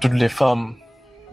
Toutes les femmes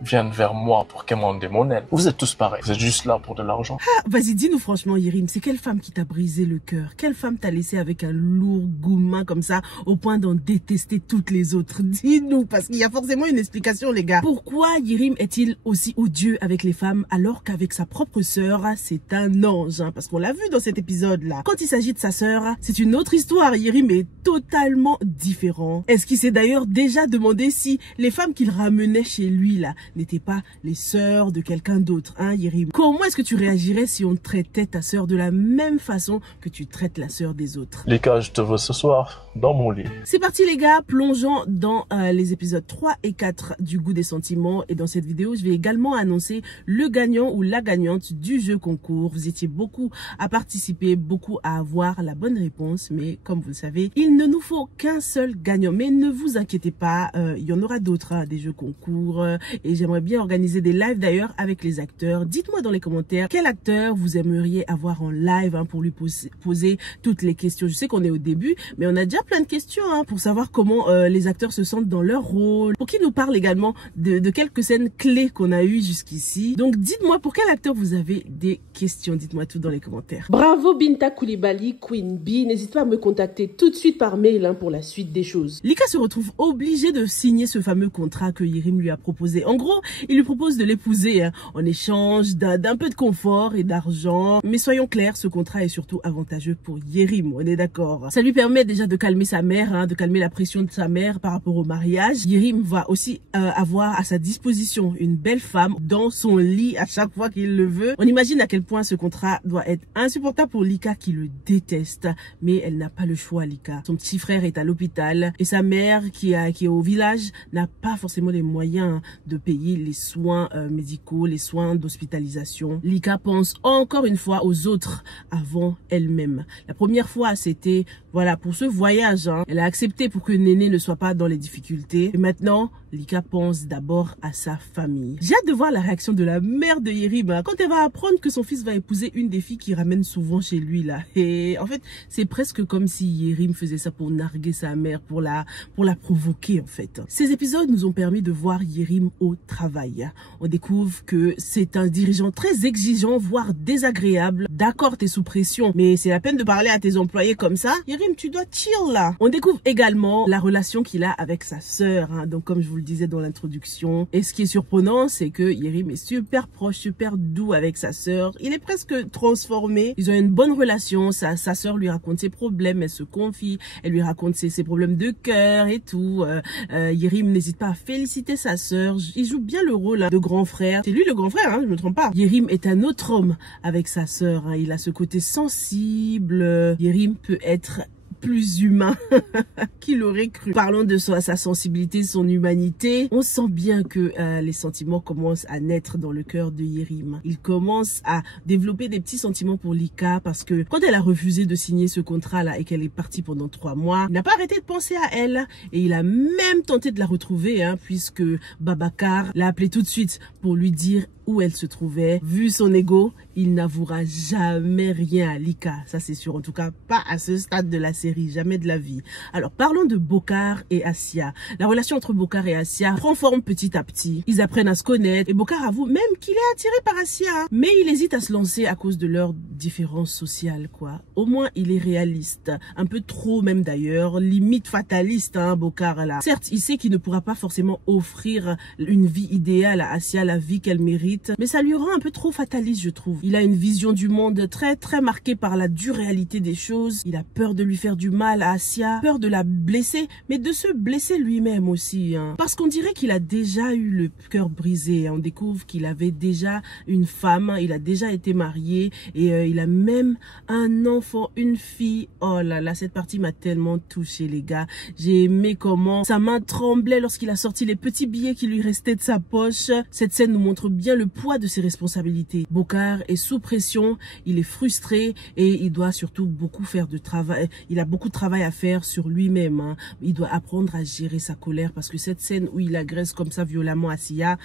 viennent vers moi pour quémander mon aide. Vous êtes tous pareils. Vous êtes juste là pour de l'argent. Ah, vas-y, dis-nous franchement, Yerim, c'est quelle femme qui t'a brisé le cœur? Quelle femme t'a laissé avec un lourd gourmand comme ça, au point d'en détester toutes les autres? Dis-nous, parce qu'il y a forcément une explication, les gars. Pourquoi Yerim est-il aussi odieux avec les femmes, alors qu'avec sa propre sœur, c'est un ange, hein? Parce qu'on l'a vu dans cet épisode-là. Quand il s'agit de sa sœur, c'est une autre histoire. Yerim est totalement différent. Est-ce qu'il s'est d'ailleurs déjà demandé si les femmes qu'il ramenait chez lui, là, n'étaient pas les sœurs de quelqu'un d'autre, hein, Yerim? Comment est-ce que tu réagirais si on traitait ta sœur de la même façon que tu traites la sœur des autres? Lika, je te veux ce soir dans mon lit. C'est parti les gars, plongeons dans les épisodes 3 et 4 du Goût des sentiments. Et dans cette vidéo, je vais également annoncer le gagnant ou la gagnante du jeu concours. Vous étiez beaucoup à participer, beaucoup à avoir la bonne réponse. Mais comme vous le savez, il ne nous faut qu'un seul gagnant. Mais ne vous inquiétez pas, il y en aura d'autres, hein, des jeux concours. Et j'aimerais bien organiser des lives d'ailleurs avec les acteurs. Dites-moi dans les commentaires quel acteur vous aimeriez avoir en live, hein, pour lui poser toutes les questions. Je sais qu'on est au début, mais on a déjà plein de questions, hein, pour savoir comment les acteurs se sentent dans leur rôle. Pour qu'il nous parle également de quelques scènes clés qu'on a eues jusqu'ici. Donc dites-moi pour quel acteur vous avez des questions. Dites-moi tout dans les commentaires. Bravo Binta Coulibaly, Queen Bee. N'hésite pas à me contacter tout de suite par mail, hein, pour la suite des choses. Lika se retrouve obligée de signer ce fameux contrat que Yerim lui a proposé. En gros, il lui propose de l'épouser, hein, en échange d'un peu de confort et d'argent. Mais soyons clairs, ce contrat est surtout avantageux pour Yerim, on est d'accord. Ça lui permet déjà de calmer sa mère, hein, de calmer la pression de sa mère par rapport au mariage. Yerim va aussi avoir à sa disposition une belle femme dans son lit à chaque fois qu'il le veut. On imagine à quel point ce contrat doit être insupportable pour Lika qui le déteste. Mais elle n'a pas le choix, Lika. Son petit frère est à l'hôpital et sa mère qui est au village n'a pas forcément les moyens de payer les soins médicaux, les soins d'hospitalisation. Lika pense encore une fois aux autres avant elle-même. La première fois, c'était voilà pour ce voyage, hein. Elle a accepté pour que Néné ne soit pas dans les difficultés. Et maintenant, Lika pense d'abord à sa famille. J'ai hâte de voir la réaction de la mère de Yerim, hein, quand elle va apprendre que son fils va épouser une des filles qui ramène souvent chez lui là. Et en fait, c'est presque comme si Yerim faisait ça pour narguer sa mère, pour la provoquer en fait. Ces épisodes nous ont permis de voir Yerim au travail. On découvre que c'est un dirigeant très exigeant, voire désagréable. D'accord, t'es sous pression, mais c'est la peine de parler à tes employés comme ça. Yerim, tu dois chill là. On découvre également la relation qu'il a avec sa sœur, hein. Donc comme je vous le disais dans l'introduction. Et ce qui est surprenant, c'est que Yerim est super proche, super doux avec sa sœur. Il est presque transformé. Ils ont une bonne relation. Sa sœur lui raconte ses problèmes, elle se confie, elle lui raconte ses problèmes de cœur et tout. Yerim n'hésite pas à féliciter sa sœur. Il joue bien le rôle, hein, de grand frère. C'est lui le grand frère, hein, je me trompe pas. Yerim est un autre homme avec sa sœur, hein. Il a ce côté sensible. Yerim peut être plus humain qu'il aurait cru. Parlons de sa sensibilité, son humanité. On sent bien que les sentiments commencent à naître dans le cœur de Yerim. Il commence à développer des petits sentiments pour Lika parce que quand elle a refusé de signer ce contrat-là et qu'elle est partie pendant 3 mois, il n'a pas arrêté de penser à elle et il a même tenté de la retrouver, hein, puisque Babacar l'a appelé tout de suite pour lui dire où elle se trouvait. Vu son ego, il n'avouera jamais rien à Lika. Ça c'est sûr, en tout cas pas à ce stade de la série, jamais de la vie. Alors parlons de Bokar et Assia. La relation entre Bokar et Assia prend forme petit à petit. Ils apprennent à se connaître et Bokar avoue même qu'il est attiré par Assia. Mais il hésite à se lancer à cause de leurs différences sociales, quoi. Au moins il est réaliste. Un peu trop même d'ailleurs, limite fataliste, hein, Bokar là. Certes, il sait qu'il ne pourra pas forcément offrir une vie idéale à Assia, la vie qu'elle mérite. Mais ça lui rend un peu trop fataliste, je trouve. Il a une vision du monde très marquée par la dure réalité des choses. Il a peur de lui faire du mal à Assia, peur de la blesser, mais de se blesser lui-même aussi, hein. Parce qu'on dirait qu'il a déjà eu le cœur brisé, hein. On découvre qu'il avait déjà une femme, il a déjà été marié et il a même un enfant, une fille. Oh là là, cette partie m'a tellement touchée, les gars. J'ai aimé comment sa main tremblait lorsqu'il a sorti les petits billets qui lui restaient de sa poche. Cette scène nous montre bien le poids de ses responsabilités. Bokar est sous pression, il est frustré et il doit surtout beaucoup faire de travail. Il a beaucoup de travail à faire sur lui-même, hein. Il doit apprendre à gérer sa colère parce que cette scène où il agresse comme ça violemment Assia,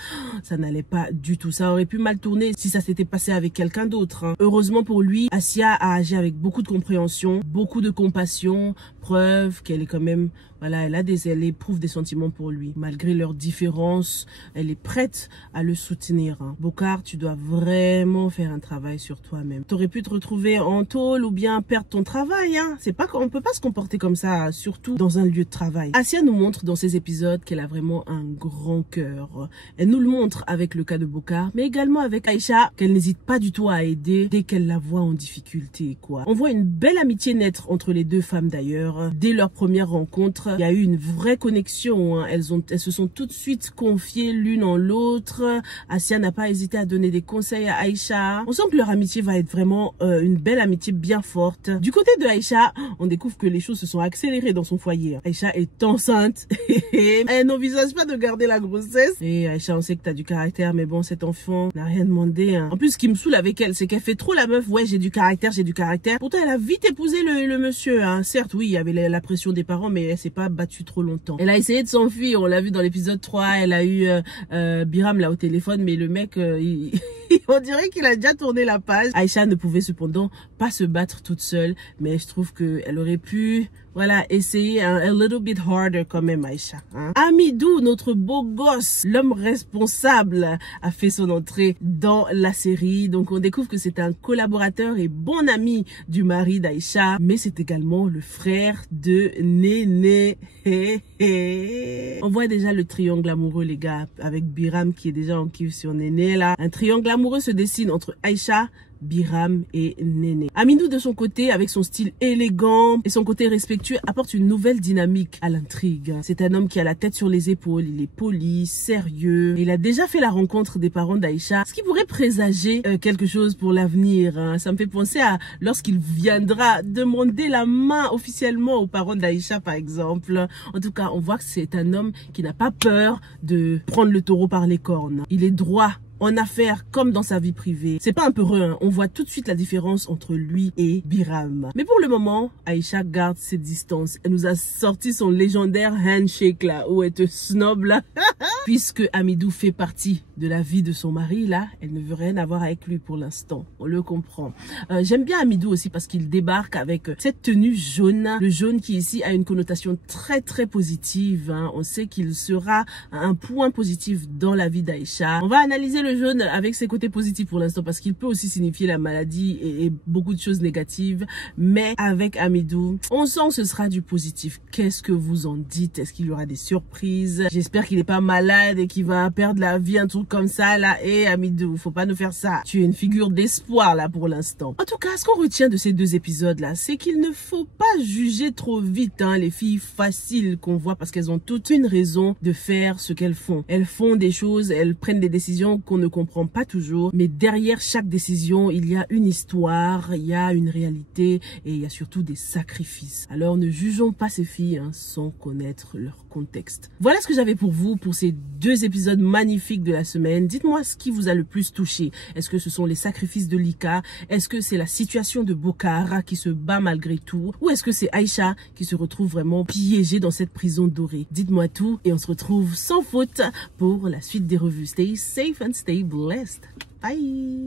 ça n'allait pas du tout. Ça aurait pu mal tourner si ça s'était passé avec quelqu'un d'autre, hein. Heureusement pour lui, Assia a agi avec beaucoup de compréhension, beaucoup de compassion, preuve qu'elle est quand même, voilà, elle éprouve des sentiments pour lui. Malgré leurs différences, elle est prête à le soutenir. Bokar, tu dois vraiment faire un travail sur toi-même. Tu aurais pu te retrouver en tôle ou bien perdre ton travail. C'est pas, on peut pas se comporter comme ça, surtout dans un lieu de travail. Assia nous montre dans ces épisodes qu'elle a vraiment un grand cœur. Elle nous le montre avec le cas de Bokar, mais également avec Aïcha, qu'elle n'hésite pas du tout à aider dès qu'elle la voit en difficulté, quoi. On voit une belle amitié naître entre les deux femmes d'ailleurs. Dès leur première rencontre, il y a eu une vraie connexion. Elles se sont tout de suite confiées l'une en l'autre. Assia n'a pas hésité à donner des conseils à Aïcha. On sent que leur amitié va être vraiment une belle amitié bien forte. Du côté de Aïcha, on découvre que les choses se sont accélérées dans son foyer. Aïcha est enceinte. Elle n'envisage pas de garder la grossesse. Et Aïcha, on sait que t'as du caractère, mais bon, cet enfant n'a rien demandé. En plus, ce qui me saoule avec elle, c'est qu'elle fait trop la meuf. Ouais, j'ai du caractère, j'ai du caractère. Pourtant, elle a vite épousé le monsieur. Certes, oui, il y avait la pression des parents, mais elle s'est pas battue trop longtemps. Elle a essayé de s'enfuir. On l'a vu dans l'épisode 3. Elle a eu Biram là au téléphone, mais le mec, on dirait qu'il a déjà tourné la page. Aïcha ne pouvait cependant pas se battre toute seule, mais je trouve qu'elle aurait pu, voilà, essayer a little bit harder quand même, Aïcha. Hamidou, notre beau gosse, l'homme responsable, a fait son entrée dans la série. Donc on découvre que c'est un collaborateur et bon ami du mari d'Aïcha, mais c'est également le frère de Néné. On voit déjà le triangle amoureux, les gars, avec Biram qui est déjà en kiff sur Néné là. Un triangle amoureux se dessine entre Aïcha, Biram et Néné. Hamidou de son côté, avec son style élégant et son côté respectueux, apporte une nouvelle dynamique à l'intrigue. C'est un homme qui a la tête sur les épaules, il est poli, sérieux. Et il a déjà fait la rencontre des parents d'Aïcha, ce qui pourrait présager quelque chose pour l'avenir. Ça me fait penser à lorsqu'il viendra demander la main officiellement aux parents d'Aïcha, par exemple. En tout cas, on voit que c'est un homme qui n'a pas peur de prendre le taureau par les cornes. Il est droit en affaires comme dans sa vie privée. C'est pas un peu heureux, on voit tout de suite la différence entre lui et Biram. Mais pour le moment, Aïcha garde ses distances. Elle nous a sorti son légendaire handshake là, où elle te snob là. Puisque Hamidou fait partie de la vie de son mari là, elle ne veut rien avoir avec lui pour l'instant. On le comprend. J'aime bien Hamidou aussi parce qu'il débarque avec cette tenue jaune. Le jaune qui ici a une connotation très très positive. On sait qu'il sera un point positif dans la vie d'Aïcha. On va analyser le jaune avec ses côtés positifs pour l'instant parce qu'il peut aussi signifier la maladie et beaucoup de choses négatives, mais avec Hamidou on sent que ce sera du positif. Qu'est-ce que vous en dites? Est-ce qu'il y aura des surprises? J'espère qu'il n'est pas malade et qu'il va perdre la vie, un truc comme ça là. Et Hamidou, faut pas nous faire ça, tu es une figure d'espoir là pour l'instant. En tout cas, ce qu'on retient de ces deux épisodes là, c'est qu'il ne faut pas juger trop vite les filles faciles qu'on voit, parce qu'elles ont toute une raison de faire ce qu'elles font. Elles font des choses, elles prennent des décisions qu'on ne comprend pas toujours, mais derrière chaque décision, il y a une histoire, il y a une réalité et il y a surtout des sacrifices. Alors ne jugeons pas ces filles sans connaître leur contexte. Voilà ce que j'avais pour vous pour ces deux épisodes magnifiques de la semaine. Dites-moi ce qui vous a le plus touché. Est-ce que ce sont les sacrifices de Lika? Est-ce que c'est la situation de Bokar qui se bat malgré tout? Ou est-ce que c'est Aïcha qui se retrouve vraiment piégée dans cette prison dorée? Dites-moi tout et on se retrouve sans faute pour la suite des revues. Stay safe and stay blessed. Bye.